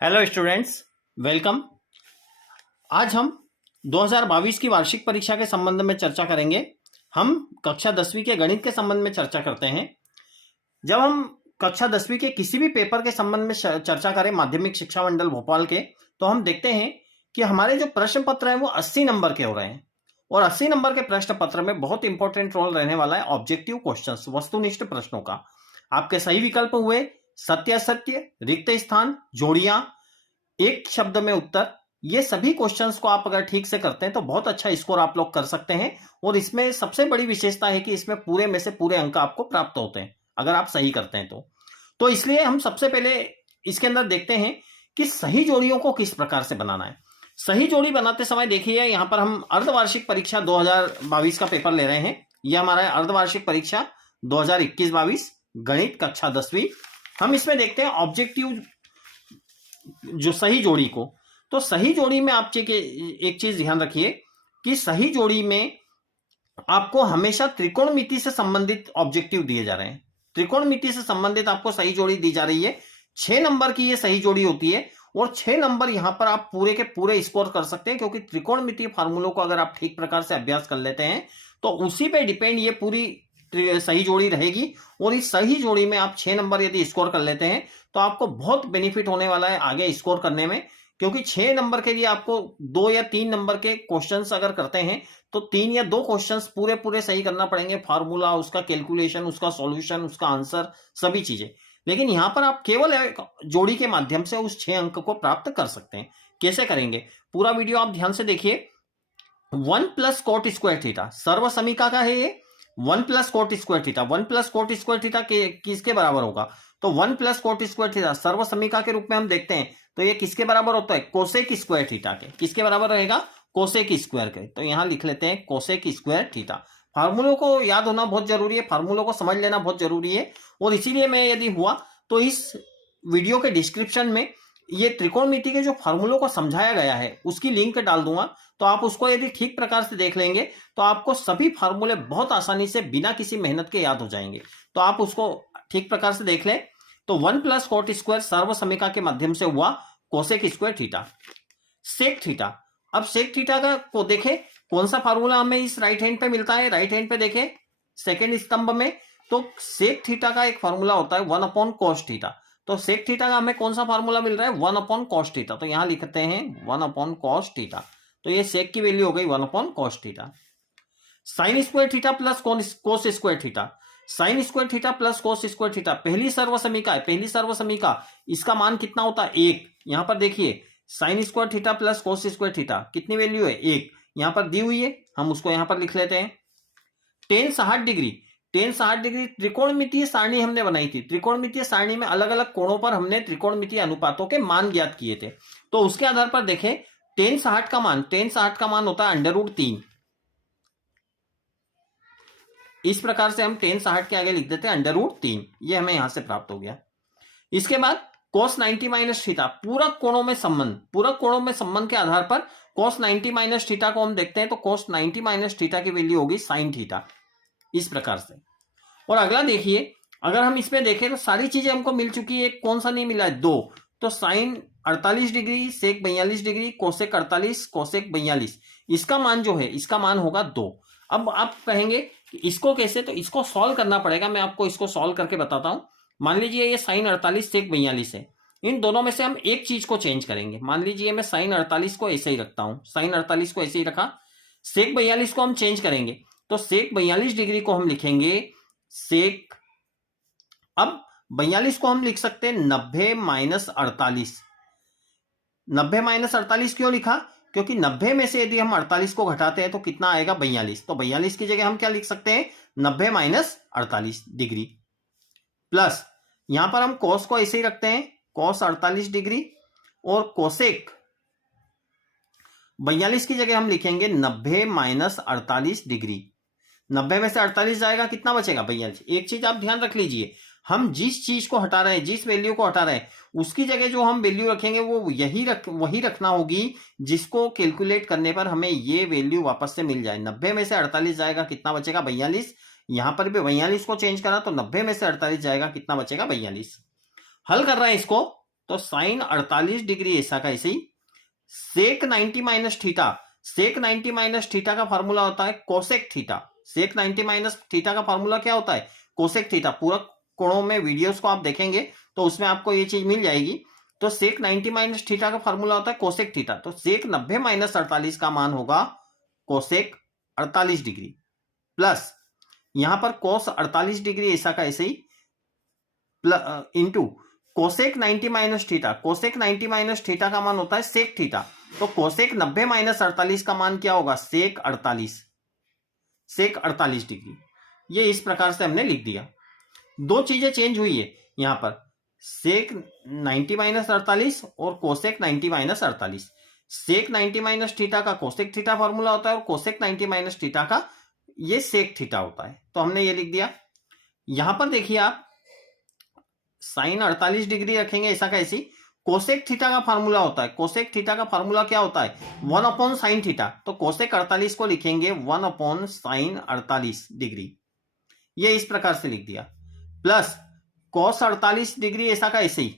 Hello students, welcome. आज हम 2022 की वार्षिक परीक्षा के संबंध में चर्चा करेंगे। हम कक्षा 10वीं के गणित के संबंध में चर्चा करते हैं। जब हम कक्षा 10वीं के किसी भी पेपर के संबंध में चर्चा करें माध्यमिक शिक्षा मंडल भोपाल के, तो हम देखते हैं कि हमारे जो प्रश्न पत्र हैं वो 80 नंबर के हो रहे हैं। और 80 नंबर के प्रश्न पत्र में बहुत इंपॉर्टेंट रोल रहने वाला है ऑब्जेक्टिव क्वेश्चंस, वस्तुनिष्ठ प्रश्नों का। आपके सही विकल्प हुए सत्य असत्य, रिक्त स्थान, जोड़ियां, एक शब्द में उत्तर। ये सभी क्वेश्चंस को आप अगर ठीक से करते हैं तो बहुत अच्छा स्कोर आप लोग कर सकते हैं। और इसमें सबसे बड़ी विशेषता है कि इसमें पूरे में से पूरे अंक आपको प्राप्त होते हैं अगर आप सही करते हैं तो इसलिए हम सबसे पहले इसके अंदर देखते हैं कि सही जोड़ियों को किस प्रकार से बनाना है। सही जोड़ी बनाते समय देखिए, यहां पर हम अर्धवार्षिक परीक्षा 2022 का पेपर ले रहे हैं। यह हमारा है अर्धवार्षिक परीक्षा 2021-22 गणित कक्षा 10वीं। हम इसमें देखते हैं ऑब्जेक्टिव जो सही जोड़ी को। तो सही जोड़ी में आप एक चीज ध्यान रखिए कि सही जोड़ी में आपको हमेशा त्रिकोणमिति से संबंधित ऑब्जेक्टिव दिए जा रहे हैं। त्रिकोणमिति से संबंधित आपको सही जोड़ी दी जा रही है। 6 नंबर की ये सही जोड़ी होती है और 6 नंबर यहां पर आप पूरे के पूरे स्कोर कर सकते हैं, क्योंकि त्रिकोणमितीय फार्मूलों को अगर आप ठीक प्रकार से अभ्यास कर लेते हैं तो उसी पे डिपेंड ये पूरी सही जोड़ी रहेगी। और इस सही जोड़ी में आप 6 नंबर यदि स्कोर कर लेते हैं तो आपको बहुत बेनिफिट होने वाला है आगे स्कोर करने में, क्योंकि 6 नंबर के लिए आपको 2 या 3 नंबर के क्वेश्चंस अगर करते हैं तो 3 या 2 क्वेश्चंस पूरे पूरे सही करना पड़ेंगे। फार्मूला, उसका कैलकुलेशन, उसका सॉल्यूशन, उसका आंसर, सभी चीजें। लेकिन यहां पर आप केवल एक जोड़ी के माध्यम से उस 6 अंक को प्राप्त कर सकते हैं। कैसे करेंगे, पूरा वीडियो आप ध्यान से देखिए। 1 प्लस कोट स्क्वायर थीटा सर्व समीका का है ये। 1 plus cot square theta, 1 plus cot square theta किसके बराबर होगा? तो 1 प्लस कोट स्क्वायर थीटा सर्व समीका के रूप में हम देखते हैं तो ये किसके बराबर होता है? कोसेक स्क्वायर थीटा के। किसके बराबर रहेगा? कोसेक स्क्वायर के। तो यहां लिख लेते हैं कोसेक स्क्वायर थीटा। फार्मूलों को याद होना बहुत जरूरी है, फार्मूलों को समझ लेना बहुत जरूरी है। और इसीलिए मैं यदि हुआ तो इस वीडियो के डिस्क्रिप्शन में ये त्रिकोणमिति के जो फार्मूलों को समझाया गया है उसकी लिंक डाल दूंगा। तो आप उसको यदि ठीक प्रकार से देख लेंगे तो आपको सभी फार्मूले बहुत आसानी से बिना किसी मेहनत के याद हो जाएंगे। तो आप उसको ठीक प्रकार से देख लें। तो 1 प्लस कोट स्क्वायर सर्व समीका के माध्यम से हुआ cosec square theta. Sec theta, अब सेक थीटा का को देखें कौन सा फार्मूला हमें इस राइट हैंड पे मिलता है। राइट हैंड पे देखें सेकेंड स्तंभ में, तो सेक थीटा का एक फार्मूला होता है 1 अपॉन कॉस थीटा। तो सेक थीटा का हमें कौन सा फार्मूला मिल रहा है? 1 अपॉन कॉस थीटा। तो यहां लिखते हैं 1 अपॉन कॉस थीटा। तो ये सेक की वैल्यू हो गई 1 upon cos theta. Sine square theta plus cos square theta, sine square theta plus cos square theta पहली सर्व समीका है। पहली सर्व समीका, इसका मान कितना होता है? 1। यहां पर देखिए sine square theta plus cos square theta कितनी वैल्यू है? 1 यहां पर दी हुई है, हम उसको यहां पर लिख लेते हैं। टेन 60 डिग्री, टेन 60 डिग्री त्रिकोणमितीय सारणी हमने बनाई थी। त्रिकोणमितीय सारणी में अलग अलग कोणों पर हमने त्रिकोणमितीय अनुपातों के मान ज्ञात किए थे। तो उसके आधार पर देखें टेन 60 का मान, टेन 60 का मान होता है √3। इस प्रकार से हम टेन 60 के आगे लिख देते हैं √3। ये हमें यहां से प्राप्त हो गया। इसके बाद cos 90 माइनस थीटा, पूरक कोणों में संबंध, पूरक कोणों में संबंध के आधार पर cos 90 माइनस थीटा को हम देखते हैं। तो cos 90 माइनस थीटा की वैल्यू होगी sin थीटा, इस प्रकार से। और अगला देखिए, अगर हम इसमें देखें तो सारी चीजें हमको मिल चुकी है, कौन सा नहीं मिला है? 2। तो साइन 48 डिग्री, सेक 42 डिग्री, कोसेक 48, कोसेक 42, इसका मान जो है इसका मान होगा 2। अब आप कहेंगे कि इसको कैसे, तो इसको सॉल्व करना पड़ेगा। मैं आपको इसको सॉल्व करके बताता हूं। मान लीजिए ये साइन 48 सेक 42 है, इन दोनों में से हम एक चीज को चेंज करेंगे। मान लीजिए मैं साइन 48 को ऐसे ही रखता हूं, साइन 48 को ऐसे ही रखा, सेक 42 को हम चेंज करेंगे। तो सेक 42 डिग्री को हम लिखेंगे सेक, अब 42 को हम लिख सकते हैं 90 माइनस 48। 90 माइनस 48 क्यों लिखा? क्योंकि 90 में से यदि हम 48 को घटाते हैं तो कितना आएगा? 42। तो 42 की जगह हम क्या लिख सकते हैं? 90 माइनस 48 डिग्री। प्लस यहां पर हम कॉस को ऐसे ही रखते हैं, कॉस 48 डिग्री, और कोसेक 42 की जगह हम लिखेंगे 90 माइनस 48 डिग्री। 90 में से 48 जाएगा, कितना बचेगा? 42। एक चीज आप ध्यान रख लीजिए, हम जिस चीज को हटा रहे हैं, जिस वैल्यू को हटा रहे हैं, उसकी जगह जो हम वैल्यू रखेंगे वो वही रखना होगी जिसको कैलकुलेट करने पर हमें ये वैल्यू वापस से मिल जाए। 90 में से 48 जाएगा, कितना बचेगा? 42। यहां पर भी 42 को चेंज करा तो 90 में से 48 जाएगा, कितना बचेगा? 42। हल कर रहे हैं इसको तो साइन 48 डिग्री ऐसा का ऐसे ही। सेक 90 माइनस थीटा, सेक 90 माइनस थीटा का फॉर्मूला होता है कोसेक थीटा। सेक 90 माइनस थीटा का फॉर्मूला क्या होता है? Cosec theta. पूरा कोणों में वीडियोस को आप देखेंगे तो उसमें आपको ये चीज मिल जाएगी। तो सेक 90 माइनस थीटा का फॉर्मूला होता है कोसेक थीटा। तो सेक 90 माइनस 48 का मान होगा कोसेक 48 डिग्री, प्लस यहां पर कोस 48 डिग्री ऐसा का ऐसे ही into cosec 90 minus theta. Cosec 90 minus theta का मान होता है सेक थीटा। तो कोसेक 90 माइनस 48 का मान क्या होगा? Sec 48, sec 48 degree. ये इस प्रकार से हमने लिख दिया। दो चीजें चेंज हुई है यहां पर, सेक 90 माइनस 48 और कोसेक 90 माइनस 48। सेक 90 माइनस थीटा का कोसेक थीटा फॉर्मूला होता है और कोसेक 90 माइनस थीटा का ये सेक थीटा होता है। तो हमने ये लिख दिया। यहां पर देखिए आप साइन 48 डिग्री रखेंगे ऐसा का ऐसी। कोसेक थीटा का फॉर्मूला होता है, कोसेक थीटा का फॉर्मूला क्या होता है? 1 अपॉन साइन थीटा। तो कोसेक 48 को लिखेंगे 1 अपॉन साइन 48 डिग्री। ये इस प्रकार से लिख दिया। प्लस कॉस 48 डिग्री ऐसा का ऐसे ही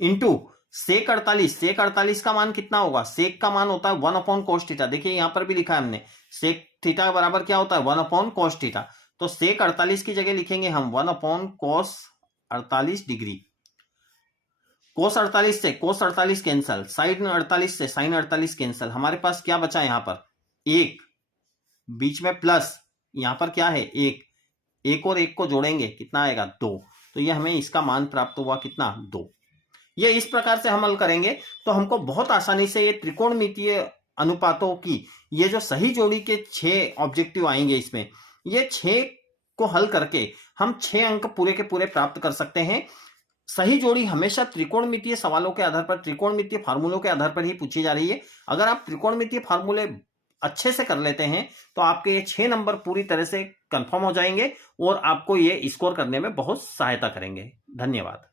इंटू सेक 48। सेक 48 का मान कितना होगा? सेक का मान होता है 1 अपॉन कोस थीटा। देखिए यहां पर भी लिखा है हमने, सेक थीटा बराबर क्या होता है? 1 अपॉन कोस थीटा। तो सेक 48 की जगह लिखेंगे हम 1 अपॉन कोस 48 डिग्री। कोस 48 से कोस 48 कैंसल, साइन 48 से साइन 48 कैंसल। हमारे पास क्या बचा यहां पर? एक, बीच में प्लस, यहां पर क्या है? एक। एक और एक को जोड़ेंगे कितना आएगा? 2। तो ये हमें इसका मान प्राप्त हुआ कितना? 2। ये इस प्रकार से हम हल करेंगे तो हमको बहुत आसानी से ये त्रिकोणमितीय अनुपातों की ये जो सही जोड़ी के 6 ऑब्जेक्टिव आएंगे इसमें, ये 6 को हल करके हम 6 अंक पूरे के पूरे प्राप्त कर सकते हैं। सही जोड़ी हमेशा त्रिकोणमितीय सवालों के आधार पर, त्रिकोणमितीय फार्मूलों के आधार पर ही पूछी जा रही है। अगर आप त्रिकोणमितीय फार्मूले अच्छे से कर लेते हैं तो आपके ये 6 नंबर पूरी तरह से कंफर्म हो जाएंगे और आपको ये स्कोर करने में बहुत सहायता करेंगे। धन्यवाद।